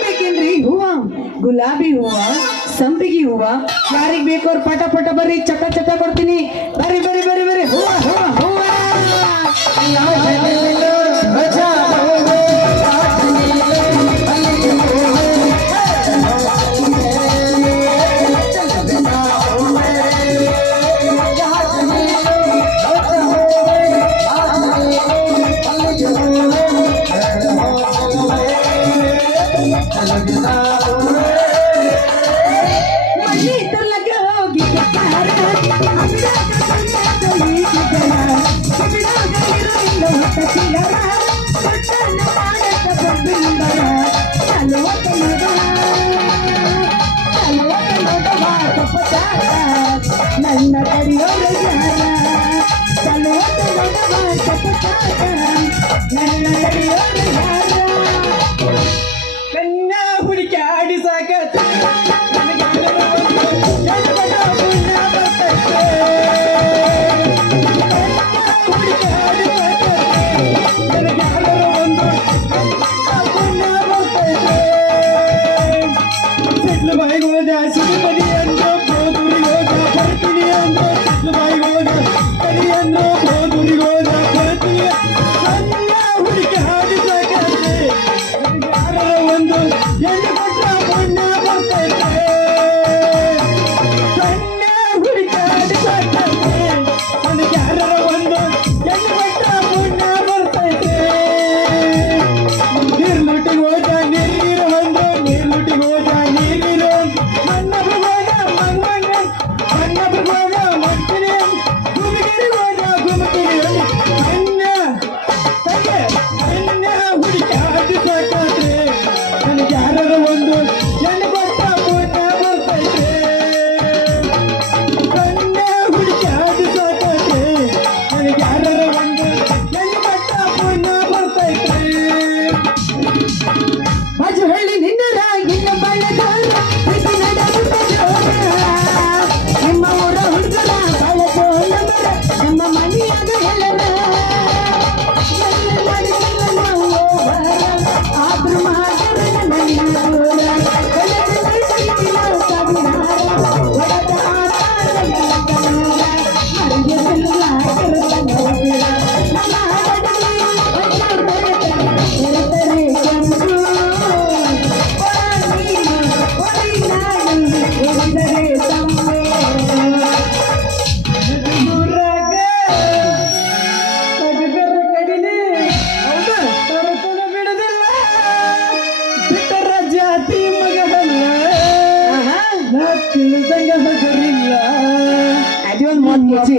ಬೇಕೇನ್ರಿ ಹೂವ ಗುಲಾಬಿ ಹೂವ ಸಂಪಿಗೆ ಹೂವ ಯಾರಿಗ್ ಬೇಕವ್ರ ಪಟ ಪಟ ಬರ್ರಿ ಚಟ ಚಟ ಕೊಡ್ತೀನಿ ಬರ್ರಿ ಬರ್ರಿ ಬರ್ರಿ ಬರ್ರಿ ಹೂವ ಹೂವ ಹೂವ ನನ್ನ ಕಡಿಯೋರ ಯಾರ ನನ್ನ ಕಡಿಯೋರ ಯಾರ ಕನ್ನ ಹುಡುಕಿ ಆಡಿ ಸಾಕತ್ತ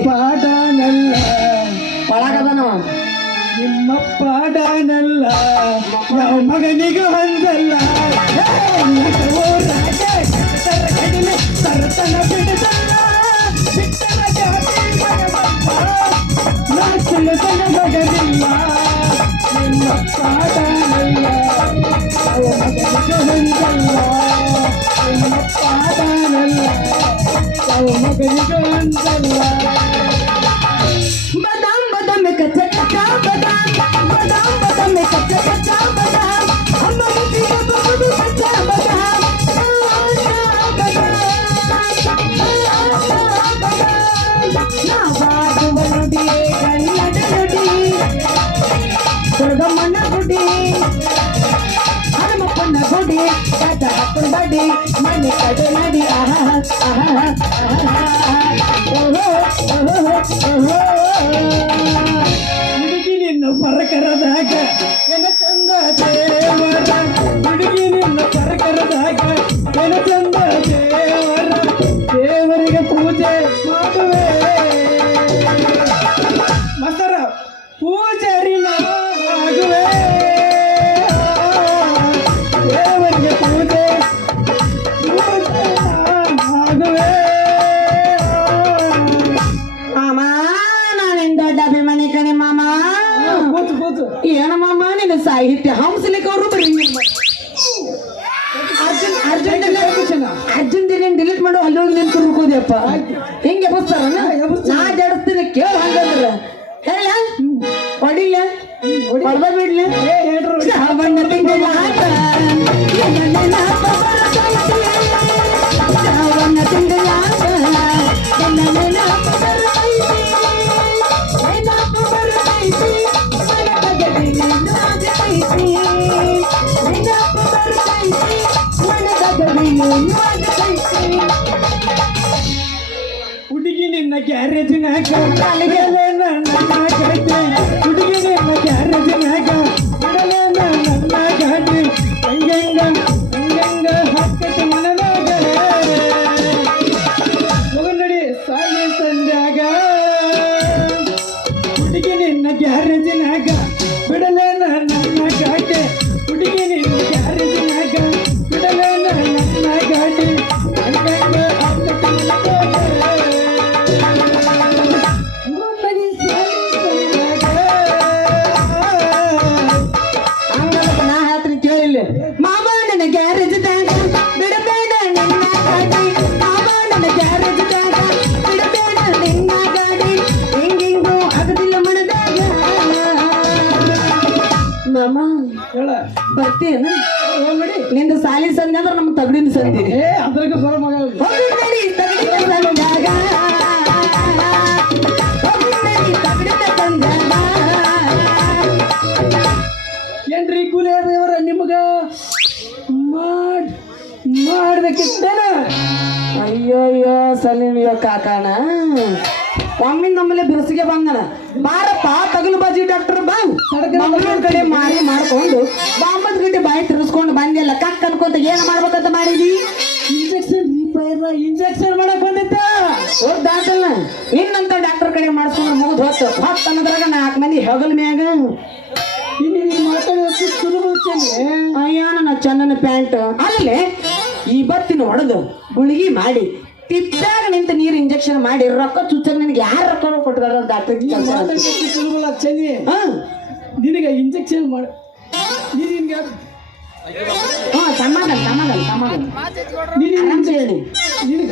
ಪಾಡನಲ್ಲ ಒಳಗದನು ನಿಮ್ಮ ಪಾಡನಲ್ಲ ಯಾವ ಮಗನಿಗೂ ಹಂದಲ್ಲ ಸರತನ ಬಿಡದಲ್ಲ ಬಿಟ್ಟರ ಜಾತಿ ಮಗನಿಲ್ಲ ನಿಮ್ಮ ಪಾಡನಲ್ಲ ಯಾವ ಮಗನಿಗೂ ಹಂದಲ್ಲ ನಿಮ್ಮ ಪಾಡನಲ್ಲ ಯಾವ ಮಗನಿಗೂ ಹಂದಲ್ಲ बदाम बदाम में कच्चा कच्चा बदाम बदाम बदाम में कच्चा कच्चा बदाम हम मुझे बहुत कच्चा बदाम ना बात बनोडी गली लडोडी कुर्गा मना गुडी हर मपन गुडी दादा कुर्बाडी मने कड नडी आहा आहा ओहो ओहो ओहो ಹುಡುಗಿ ನಿನ್ನ ಪರಕರದಾಗ ಎನ ಚಂದ ದೇವರ ಹುಡುಗಿ ನಿನ್ನ ಪರಕರದಾಗ ಎನ ಚಂದ ದೇವರ ದೇವರಿಗೆ ಪೂಜೆ ಮಾಡುವೆ ಮಸರ ಪೂಜಾರಿ ಆಗುವೆ ದೇವರಿಗೆ ಪೂಜೆ ಆಗುವೆ ಮಾಮ ನಾನಿಂದ ದೊಡ್ಡ ಅಭಿಮಾನಿ ಕಣೆ ಮಾಮ ಏನು ಮಾಮ ನಿನ್ನ ಮತ್ತೆ ಹಂಸಲಿಕ್ಕೆ ಅವರು ಬರೀ ಅರ್ಜೆಂಟೀನ ಡಿಲೀಟ್ ಮಾಡೋ ಅಲ್ಲಿ ಹೋಗಿ ನಿಂತು ರುಕೋದಿಯಪ್ಪ ಹಿಂಗೆ ಎಬ್ಬಿಸ್ತಾರ ನಾ ಜಡಿಸ್ತೀನಿ ಕೇಳ ಹಂಗಂದ್ರ ಹೇಳ ಹೊಡಿಲ್ಲ ಹೊಡೆದ ಬಿಡ್ಲಿ ಶ್ರಾವಣ ತಿಂಗಳ ಶ್ರಾವಣ ತಿಂಗಳ ಹುಡುಗಿ ನಿನ್ನ ಗ್ಯಾರೇಜಿನಾಗ ಹುಡುಗಿ ನಿನ್ನ ಗ್ಯಾರೇಜಿನಾಗ ನನ್ನ ಗಾಡಿ ಹಂಗಂಗ ಹಂಗಂಗ ಹಾಕಕ್ಕೆ ಮನದಾಗ ಮಗನಡಿ ಸಾಲಿ ಸಂಧ್ಯಾಗ ಹುಡುಗಿ ನಿನ್ನ ಗ್ಯಾರೇಜಿನಾಗ ಬಿಡಲೇನ ನನ್ನ ಗಾಡಿ ಹುಡುಗಿ ನಿನ್ನ ಗ್ಯಾರೇಜಿನಾಗ ಬಿಡಲೇನ ನನ್ನ ಗಾಡಿ ಹಂಗಂಗ ಹಾಕಕ್ಕೆ ಮಾಮ ನನ್ನ ಗ್ಯಾರೇಜ್ ದಾಗ ಬಿಡಬೇಡ ನಿನ್ನ ಗಾಡಿ ಮಾಮ ನನ್ನ ಗ್ಯಾರೇಜ್ ದಾಗ ಬಿಡಬೇಡ ನಿನ್ನ ಗಾಡಿ ಹೆಂಗೆಂಗೋ ಆಗದಿಲ್ಲ ಮನದಾಗ ಮಾಮ ಹೇಳ ಬರ್ತೀನ ನೋಡಿ ನಿಂದು ಸಾಲಿ ಸಂಜೆ ಅಂದ್ರೆ ನಮ್ಮ ತಗಡಿನ ಸಂಧಿ ಅದ್ರಾಗ ಬರೋ ಮಗ ಹೋಗಿ ತಗಡಿನ ಸಂಜಾಗ ಹೋಗಿ ತಗಡಿನ ಸಂಜಾಗ ಏನ್ರಿ ಗುಲೇಬರ ನಿಮ್ಗ ಮಾಡ್ಬೇಕಿತ್ತೇನ ಅಯ್ಯೋ ಸಲೀಮಿಯೋ ಕಾಕಾಣ ಒಮ್ಮೆ ನಮ್ಮಲ್ಲಿ ಬಿರುಸಿಗೆ ಬಂದನ ಬಾರಪ್ಪ ತಗಲು ಬಾಜಿ ಡಾಕ್ಟರ್ ಬಾ ಮಂಗಳೂರು ಕಡೆ ಮಾರಿ ಮಾಡ್ಕೊಂಡು ಬಾಂಬದ ಗಡ್ಡೆ ಬಾಯಿ ತಿರ್ಸ್ಕೊಂಡು ಬಂದಿಲ್ಲ ಕಕ್ ಅನ್ಕೊಂತ ಏನ್ ಮಾಡ್ಬೇಕಂತ ಮಾಡಿದಿ ಇಂಜೆಕ್ಷನ್ ಮಾಡಕ್ ಬಂದಿದ್ದ ದಾಟಲ್ಲ ನಿನ್ನಂತ ಡಾಕ್ಟರ್ ಕಡೆ ಮಾಡಿಸ್ಕೊಂಡು ಮುಗಿದು ಹೊತ್ತು ಅನ್ನೋದ್ರಾಗ 4 ಮಂದಿ ಹೆಗಲ್ ಮ್ಯಾಗ ಮಾತಾಡೋದು ಸುಲಭ ಅಯ್ಯ ನನ್ನ ಚಂದನ ಪ್ಯಾಂಟ್ ಅಲ್ಲೇ ಇವತ್ತಿನ ಹೊಡೆದು ಗುಳಿಗೆ ಮಾಡಿ ತಿಪ್ಪಾಗ ನಿಂತ ನೀರು ಇಂಜೆಕ್ಷನ್ ಮಾಡಿ ರೊಕ್ಕ ಚುಚ್ಚಾಗ ನಿನಗೆ ಯಾರು ರೊಕ್ಕ ಕೊಟ್ಟಿದಾರ ಡಾಕ್ಟರ್ ಸುಲಭ ಚಂದಿ ನಿನಗೆ ಇಂಜೆಕ್ಷನ್ ಮಾಡ ಸಮಾಧಾನ ಸಮಾಧಾನ ಸಮಾಧಾನ ಆರಾಮ್ಸೆ ಹೇಳಿ ನಿನಗ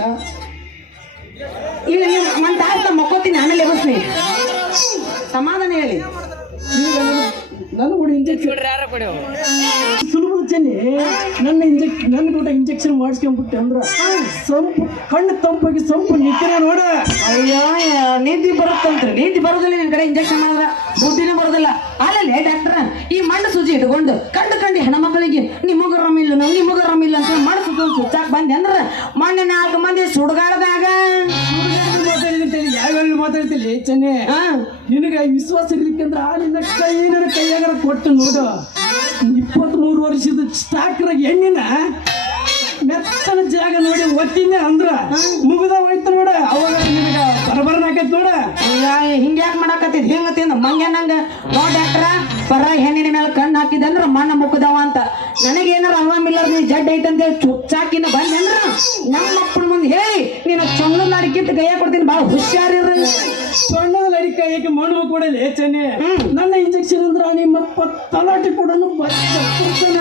ಈಗ ನೀವು ಒಂದು ತಾಸ ಮಕ್ಕೋತೀನಿ ಆಮೇಲೆ ಎಬಸ್ನಿ ಸಮಾಧಾನ ಹೇಳಿ ನನ್ನ ಕೂಡ ಇಂಜೆಕ್ಷನ್ ಸುಲಭ ಚೆನ್ನಿ ನನ್ನ ಕೂಡ ಇಂಜೆಕ್ಷನ್ ಮಾಡಿಸ್ಕೊಂಡ್ಬಿಟ್ಟೆ ಅಂದ್ರ ಸಂಪು ಕಣ್ಣು ತಂಪಾಗಿ ಸಂಪು ನಿಂತಿರ ನೋಡ ಅಯ್ಯೋ ನಿಂತಿ ಬರುತ್ತಂತ್ರಿ ನಿಂತಿ ಬರೋದಿಲ್ಲ ನಿನ್ ಕಡೆ ಇಂಜೆಕ್ಷನ್ ಮಾಡಿದ್ರ ಬುದ್ಧಿನೇ ಬರೋದಿಲ್ಲ ಅಲ್ಲೇ ಡಾಕ್ಟರ್ ಈ ಮಣ್ಣು ಸೂಜಿ ಇಟ್ಕೊಂಡು ಕಂಡು ಹೆಣ್ಮಕ್ಳಿಗೆ ನಿಮಗ ರಮಿಲ್ಲ ಅಂತ ಮಣ್ಣು ಸುತ್ತ ಸುಚ್ಚಾಕ್ ಬಂದೆ ಅಂದ್ರ ಮೊನ್ನೆ 4 ಮಂದಿ ಸುಡ್ಗಾಡದಾಗ ಯಾವ್ಯಾವ ಮಾತಾಡ್ತಿಲಿ ಚೆನ್ನಿ ನಿನಗ ವಿಶ್ವಾಸ ಇರ್ಲಿಕ್ಕಂದ್ರ ನನ್ನ ಕೈಯಾಗ ಕೊಟ್ಟು ನೋಡು 23 ವರ್ಷದ ಸ್ಟಾಕ್ರಾಗ ಹೆಣ್ಣಿನ ಮೆತ್ತನ ಜಾಗ ನೋಡಿ ಒತ್ತಿನ ಅಂದ್ರ ಮುಗಿದ ಹೋಯ್ತು ನೋಡ ಅವಾಗ ನಿನಗ ಬರಬರ್ನಾಕೈತ್ ನೋಡ ಹಿಂಗ ಯಾಕೆ ಮಾಡಾಕತ್ತಿದ್ ಹಿಂಗ ತಿಂದ ಮಂಗ್ಯಾನಂಗ ನೋ ಡಾಕ್ಟರ ಪರ ಹೆಣ್ಣಿನ ಮೇಲೆ ಕಣ್ಣು ಹಾಕಿದಂದ್ರ ಮಣ್ಣ ಮುಕ್ಕದವ ಅಂತ ನನಗೇನಾರ ಅವಾಮಿಲ್ಲರ್ ನೀ ಜಡ್ ಐತಂತೇಳಿ ಚುಚ್ಚಾಕಿನ ಬಂದೆ ಅಂದ್ರ ನಮ್ಮ ಅಪ್ಪನ ಮುಂದೆ ಹೇಳಿ ನೀನು ಚೊಂಗದ ಅಡಿಕಿಟ್ಟು ಕೈಯ ಕೊಡ್ತೀನಿ ಭಾಳ ಹುಷಾರಿರ್ರಿ ಸಣ್ಣದ ಅಡಿಕಾಯಿಗೆ ಮಣ್ಣು ಕೊಡಲಿ ಚೆನ್ನಿ ನನ್ನ ಇಂಜೆಕ್ಷನ್ ಅಂದ್ರ ನಿಮ್ಮಪ್ಪ ತಲಾಟಿ ಕೊಡನು ಬಚ್ಚಾನ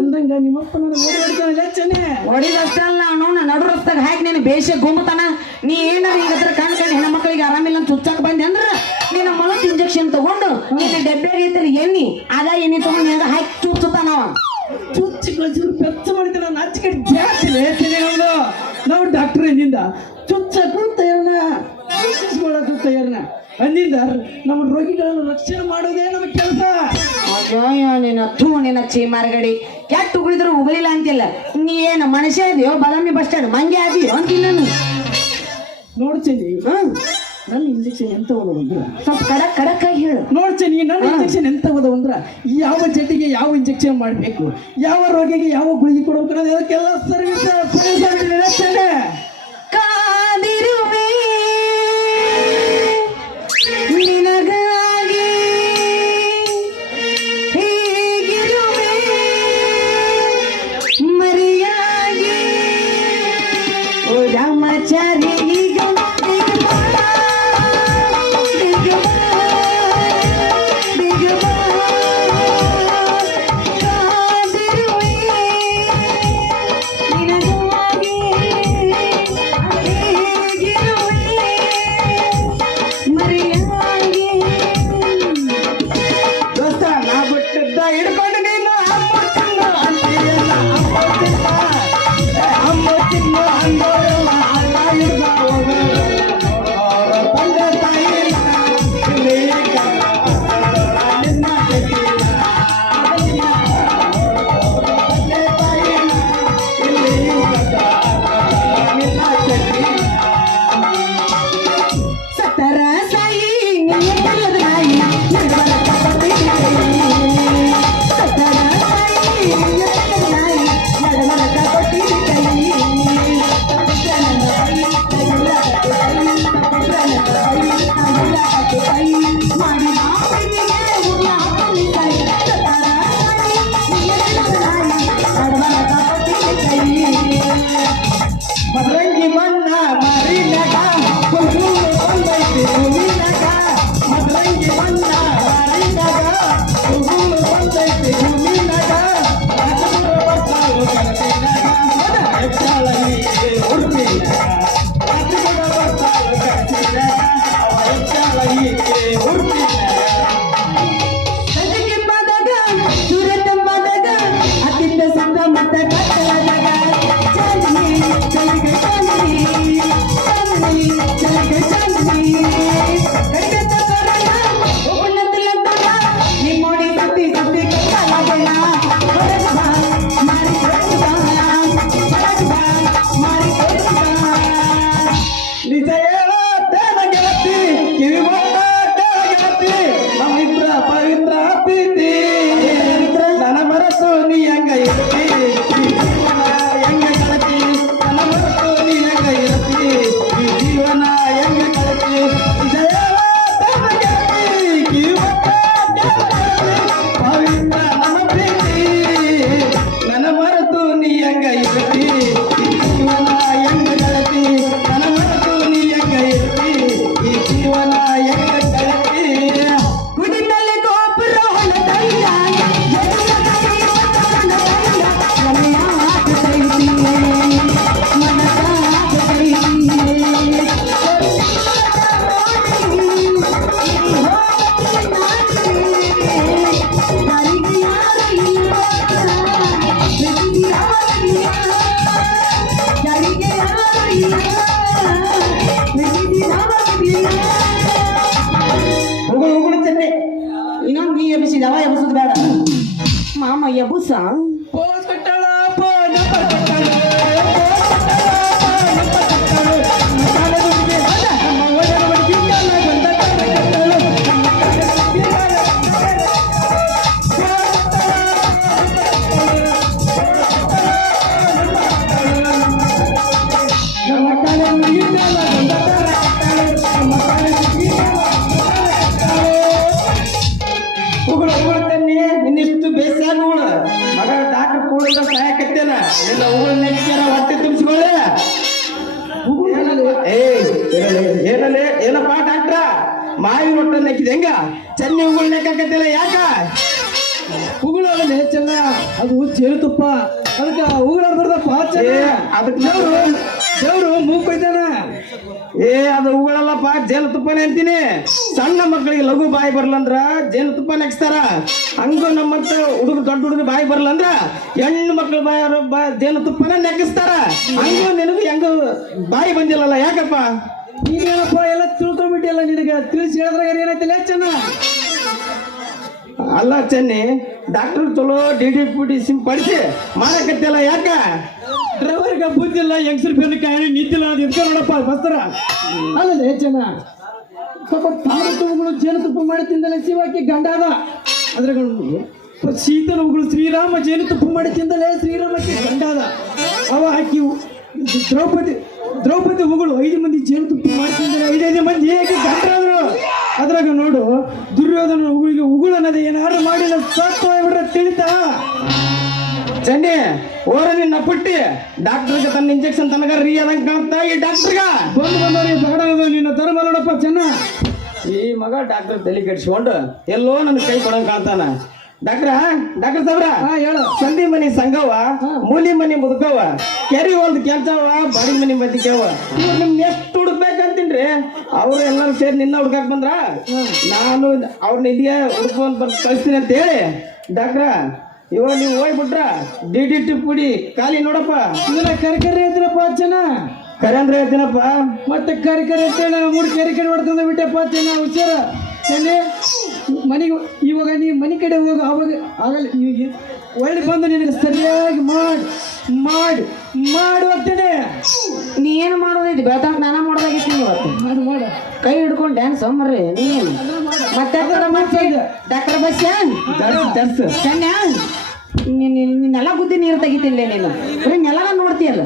ಅಂದಂಗ ನಿಮ್ಮಪ್ಪ ನನ್ನ ಓಡಾಡ್ತಾನಲ್ಲ ಚೆನ್ನಿ ಹೊಡಿದಷ್ಟೇ ಅಲ್ಲ ಅವನು ನಡು ರಸ್ತಾಗ ಹಾಕಿ ನೀನು ಬೇಷ ಗುಮ್ಮತಾನ ನೀ ಏನಾರ ಈಗ ಕಣ್ ಹೆಣ್ಮಕ್ಳಿಗೆ ಆರಾಮಿಲ್ಲ ಅಂತ ಚುಚ್ಚಾಕ ಬಂದೆ ಅಂದ್ರ ನೀನು ಮೊಲತ್ ಇಂಜೆಕ್ಷನ್ ತಗೊಂಡು ನೀನು ಡಬ್ಬೆಗೆ ಐತಲ್ಲ ಎಣ್ಣಿ ಅದ ಎಣ್ಣೆ ತಗೊಂಡು ನೀನು ಹಾಕಿ ಚುಚ್ಚುತ್ತಾನವ ಚುಚ್ಚಿ ಕಳ್ಸಿದ್ರು ಬೆಚ್ಚ ಮಾಡಿದ್ರೆ ನಾನು ಹಚ್ಚಿಕಡೆ ಜಾಸ್ತಿ ಹೇಳ್ತೀನಿ ಅವನು ನಾವು ಡಾಕ್ಟರ್ ಎಂದಿಂದ ಚುಚ್ಚಕ್ಕೂ ತಯಾರನ ಚಿಕಿತ್ಸಿಸ್ಕೊಳ್ಳಕ್ಕೂ ತಯಾರನ ಅಂದಿಂದ ನಮ್ಮ ರೋಗಿಗಳನ್ನು ರಕ್ಷಣೆ ಮಾಡೋದೇ ನಮ್ಮ ಕೆಲಸ ಅಯ್ಯೋ ನಿನ್ನ ಚೀಮಾರ್ಗಡಿ ಕೆಟ್ಟ ಉಗುಳಿದ್ರು ಉಗುಳಿಲ್ಲ ಅಂತಿಲ್ಲ ನೀ ಏನು ಮನುಷ್ಯ ಇದೆಯೋ ಬದಾಮಿ ಬಸ್ ಸ್ಟ್ಯಾಂಡ್ ಮಂಗೆ ಆದಿಯೋ ಅಂತಿಲ್ಲ ನಾನು ನೋಡ್ತೀನಿ ನನ್ನ ಇಂಜೆಕ್ಷನ್ ಎಂತ ಓದವಂದ್ರ ಸ್ವಲ್ಪ ಕಡಕ್ ಆಗಿ ಹೇಳು ನೋಡ್ತೀನಿ ನನ್ನ ಇಂಜೆಕ್ಷನ್ ಎಂತ ಓದವಂದ್ರ ಯಾವ ಜಟ್ಟಿಗೆ ಯಾವ ಇಂಜೆಕ್ಷನ್ ಮಾಡಬೇಕು ಯಾವ ರೋಗಿಗೆ ಯಾವ ಗುಳಿಗೆ ಕೊಡಬೇಕು ಅನ್ನೋದು ಅದಕ್ಕೆಲ್ಲ ಸರ್ವಿಸ್ ಕಾದಿರುವೆ ನಿನಗಾಗಿ ಹೀಗಿರುವೆ ಮರಿಯಾಗಿ ಓ ರಾಮಚಾರಿ ಈಗ ಐತಿ ಭೂಮಿನಾಗ ರಾಜಗುರು ಬರ್ತಾಳು ಕನಸಿನಾಗ ಹೆಚ್ಚಾಳ ಹೀಗೆ ಉಡುಪಿನಾಗ ರಾಜಗುರು ಬರ್ತಾಳು ಕನಸಿನಾಗ ಹೆಚ್ಚಾಳ ಹೀಗೆ ಉಡುಪಿನಾಗ ಕೆಂಪಾದಾಗ ಸೂರ್ಯ ತಂಪಾದಾಗ ಅತ್ತಿದ್ದ ಸಂಘ ಮತ್ತೆ ಕತ್ತಲಾದಾಗ ಚಾಂದಿನಿ ಚಲಿಗೆ ಚಾಂದಿನಿ ಚಾಂದಿನಿ ಚಲಿಗೆ ಚಾಂದಿನಿ ಕೈಗೆತ್ತ ಸೋರಣ್ಣ ಉನ್ನತಿಲ್ಲಂತಾಗ ನಿಮ್ಮೋಡಿ ಸತ್ತಿ ಸತ್ತಿ ಕತ್ತಲಾಗಣ ಹೊರಗೆ ಬಾ ಮಾರಿ ಹೊರಗೆ ಬಾ ಹೊರಗೆ ಬಾ ಮಾರಿ ಹೊರಗೆ ಬಾ ನಿಜ ಹೇಳತ್ತೇನ ಗೆಳತಿ ಕಿವಿ ಗೆಳತಿ ನಮ್ಮಿಬ್ರ ಪವಿತ್ರ ಪ್ರೀತಿ ನನ್ನ ಮರೆತು ನೀ ಹೆಂಗ ಇರ್ತಿ ಈ ಜೀವನ ಹೆಂಗ ಕಳತಿ ನನ್ನ ಮರೆತು ನೀ ಹೆಂಗ ಇರ್ತಿ ಈ ಜೀವನ ಹೆಂಗ ಕಳತಿ ನಿಜ ಹೇಳತ್ತೇನ ಗೆಳತಿ ಕಿವಿ ಪವಿತ್ರ ನನ್ನ ಪ್ರೀತಿ ನನ್ನ ಮರೆತು ನೀ ಹೆಂಗ ಇರ್ತಿ ಈ ಜೀವನ ಹೆಂಗ ಕಳತಿ ನನ್ನ ಮರೆತು ನೀ ಹೆಂಗ ಇರ್ತಿ ಈ ಜೀವನ ಹೆಂಗ ಕಳತಿ ಗುಡಿನಲ್ಲಿ ಗೋಪುರ ಹೊಲದಲ್ಲ ಮನೆಯ ಹಾಕತೈತಿ ಮನಸ ಉಗುಳು ಉಗುಳು ಚೆನ್ನೆ ಇನ್ನೊಂದು ನೀ ಎಬ್ಬಿಸಿದವ ಎಬ್ಬಿಸೋದು ಬೇಡ ಮಾಮ ಎಬ್ಬುಸ ಪೋಸ್ ಕಟ್ಟಳ ಪೋ ನಂಬರ್ ಕಟ್ಟಳ ಪೋಸ್ ಕಟ್ಟಳ ಪೋ ನಂಬರ್ ಕಟ್ಟಳ ಕಾಲ ಗುಡಿಗೆ ನಮ್ಮ ಒಳಗೆ ಮಡಿಗಿಲ್ಲ ಬಂದ ಕಾಲ ಕಟ್ಟಳ ನಮ್ಮ ಕಾಲ ನಮ್ಮ ಕಾಲ ಮುಗಿಲ್ಲ ಬಂದ ಕಾಲ ಕಟ್ಟಳ ನಮ್ಮ ಕಾಲ ಉಗುಳು ಉಗುಳು ತನ್ನಿ ಇನ್ನಿಷ್ಟು ಬೇಸಾಗ ಉಗುಳು ಮಗ ಡಾಕ್ಟರ್ ಕೂಡಿದ ಸಹಾಯಕತ್ತೇನ ಇಲ್ಲ ಉಗುಳು ನೆಕ್ಕ್ಯಾರ ಹೊಟ್ಟೆ ತುಂಬಿಸ್ಕೊಳ್ಳೆ ಏನಲ್ಲೇ ಏನಪ್ಪ ಡಾಕ್ಟ್ರ ಮಾವಿ ಹೊಟ್ಟೆ ನೆಕ್ಕಿದ ಹೆಂಗ ಚೆನ್ನಿ ಉಗುಳು ನೆಕ್ಕಾಕತ್ತಿಲ್ಲ ಯಾಕ ಉಗುಳಲ್ಲಿ ಚೆನ್ನ ಅದು ಜೇನುತುಪ್ಪ ಅದಕ್ಕೆ ಉಗುಳ ಬರ್ದಪ್ಪ ಅದಕ್ಕೆ ದೇವ್ರು ಮೂಕೊಯ್ತಾನ ಅದು ಉಗುಳಲ್ಲಪ್ಪ ಜೇನುತುಪ್ಪನೇ ಅಂತೀನಿ ಸಣ್ಣ ಮಕ್ಕಳಿಗೆ ಲಘು ಬಾಯಿ ಬರ್ಲಂದ್ರ ಜೇನುತುಪ್ಪ ನೆಕ್ಸ್ತಾರ ಹಂಗ ನಮ್ಮಂತ ದೊಡ್ಡ ಹುಡುಗ ಬಾಯಿ ಬರ್ಲಂದ್ರ ಹೆಣ್ಣು ಮಕ್ಕಳ ಬಾಯಿ ಜೇನುತುಪ್ಪನ ನೆಕ್ಕಿಸ್ತಾರ ಹಂಗ ನಿನಗೂ ಹೆಂಗ ಬಾಯಿ ಬಂದಿಲ್ಲಲ್ಲ ಯಾಕಪ್ಪ ನೀನೇನಪ್ಪ ಎಲ್ಲ ತಿಳ್ಕೊಂಡ್ಬಿಟ್ಟಿಲ್ಲ ನಿನಗೆ ತಿಳಿಸಿ ಹೇಳಿದ್ರಾಗ ಏನೈತಿಲ್ಲ ಚೆನ್ನ ಅಲ್ಲ ಚೆನ್ನಿ ಡಾಕ್ಟರ್ ಚಲೋ ಡಿ ಸಿಂಪಡಿಸಿ ಮಾಡಕತ್ತಿಲ್ಲ ಯಾಕ ಡ್ರೈವರ್ಗೆ ಬುದ್ಧಿಲ್ಲ ಹೆಂಗಸರು ಬೆನ್ನು ಕಾಯಿ ನಿಂತಿಲ್ಲ ಅದು ಇದ್ಕ ನೋಡಪ್ಪ ಬಸ್ತರ ಅಲ್ಲದೆ ಚೆನ್ನ ಸ್ವಲ್ಪ ತಾಮರತುಗಳು ಜೇನುತುಪ್ಪ ಮಾಡಿ ತಿಂದಲೇ ಶಿವಾಕಿ ಗಂಡ ಅದ ಅದ್ರಾಗ ಶೀತನ ಉಗುಳು ಶ್ರೀರಾಮ ಜೇನುತುಪ್ಪ ಮಾಡಿ ತಿಂದಲೇ ಶ್ರೀರಾಮಕ್ಕೆ ಗಂಡ ಅದ ಅವ ಹಾಕಿ ದ್ರೌಪದಿ ಉಗುಳು 5 ಮಂದಿ ಜೇನುತುಪ್ಪ ಮಾಡಿ ತಿಂದರೆ 5 ಮಂದಿ ಹೇಗೆ ಗಂಡರಾದ್ರು ಅದ್ರಾಗ ನೋಡು ದುರ್ಯೋಧನ ಉಗುಳಿಗೆ ಉಗುಳು ಅನ್ನೋದು ಏನಾರು ಮಾಡಿಲ್ಲ ಸತ್ತು ಹೋಗ್ಬಿಟ್ರೆ ತಿಳಿತಾ ಚಂಡಿ ಓರ ನಿನ್ನ ಪುಟ್ಟಿ ಡಾಕ್ಟರ್ಗೆ ತನ್ನ ಇಂಜೆಕ್ಷನ್ ತನಗ ರೀ ಅದಂಗೆ ಕಾಣ್ತಾ ಈ ಡಾಕ್ಟರ್ಗ ಬಂದವರಿಗೆ ತಗಡೋದು ನಿನ್ನ ಧರ್ಮ ನೋಡಪ್ಪ ಚೆನ್ನ ಈ ಮಗ ಡಾಕ್ಟರ್ ತಲೆ ಕೆಡಿಸ್ಕೊಂಡು ಎಲ್ಲೋ ನನ್ನ ಕೈ ಕೊಡಂಗ್ ಕಾಣ್ತಾನ ಡಾಕ್ಟರ್ ಸಾಬ್ರ ಹೇಳು ಸಂಧಿ ಮನಿ ಸಂಘವ ಮೂಲಿ ಮನಿ ಮುದುಕವ ಕೆರಿ ಒಂದು ಕೆಲ್ಸವ ಬಾಡಿ ಮನಿ ಬದಿಕವ ಇವ್ರು ನಿಮ್ನ ಎಷ್ಟು ಹುಡುಕ್ಬೇಕಂತೀನ್ರಿ ಅವ್ರು ಎಲ್ಲರೂ ಸೇರಿ ನಿನ್ನ ಹುಡ್ಕಾಕ್ ಬಂದ್ರ ನಾನು ಅವ್ರನ್ನ ಇದೆಯಾ ಹುಡ್ಕೊಂಡ್ ಬಂದು ಕಳಿಸ್ತೀನಿ ಅಂತ ಹೇಳಿ ಡಾಕ್ಟ್ರ ಇವಾಗ ನೀವು ಹೋಗ್ಬಿಟ್ರ ಡಿ ಪುಡಿ ಖಾಲಿ ನೋಡಪ್ಪ ಇದನ್ನ ಕರಿಕರಿ ಐತಿರಪ್ಪ ಚೆನ್ನ ಕರೆ ಅಂದ್ರೆ ಹೇಳ್ತೀನಪ್ಪ ಮತ್ತೆ ಕರಿಕರಿ ಅಂತೇಳಿ 3 ಕೆರಿಕರಿ ಹೊಡ್ಕೊಂಡ ಬಿಟ್ಟಪ್ಪ ಚೆನ್ನ ಹುಷಾರ ಚೆನ್ನಿ ಮನೆಗೆ ಇವಾಗ ನೀವು ಮನೆ ಕಡೆ ಹೋಗ ಅವಾಗ ಆಗಲ್ಲ ಒಳ್ಳೆ ಬಂದು ನಿನಗೆ ಸರಿಯಾಗಿ ಮಾಡಿ ಹೋಗ್ತೇನೆ ನೀ ಏನು ಮಾಡೋದೈತಿ ಬೆಳ್ತಾಕ ನಾನ ಮಾಡೋದಾಗಿತ್ತು ಇವತ್ತು ಕೈ ಹಿಡ್ಕೊಂಡು ಡ್ಯಾನ್ಸ್ ಮರ್ರಿ ನೀನು ಮತ್ತೆ ಡಾಕ್ಟರ್ ಬಸ್ಯಾನ್ ಚೆನ್ನ ನಿನ್ನೆಲ್ಲ ಬುದ್ಧಿ ನೀರು ತೆಗಿತಿಲ್ಲ ನೀನು ಬರೀ ನೆಲನ ನೋಡ್ತೀಯಲ್ಲ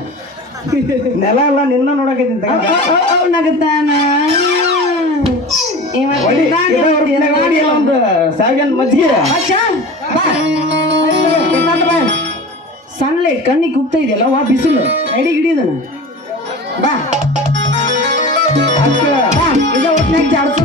ನೆಲ ಎಲ್ಲ ನಿನ್ನ ನೋಡಕತ್ತೀನಿ ನಗತಾನ ಮಜ್ಜಿಗೆ ಸನ್ಲೈಟ್ ಕಣ್ಣಿಗೆ ಕುಗ್ತಾ ಇದೆಯಲ್ಲ ವಾ ಬಿಸಿಲು ಎಡಿ ಹಿಡಿಯೋದನ ಬಾ ಇದು ಒಟ್ನಾಗ ಜಾಡ್ಸು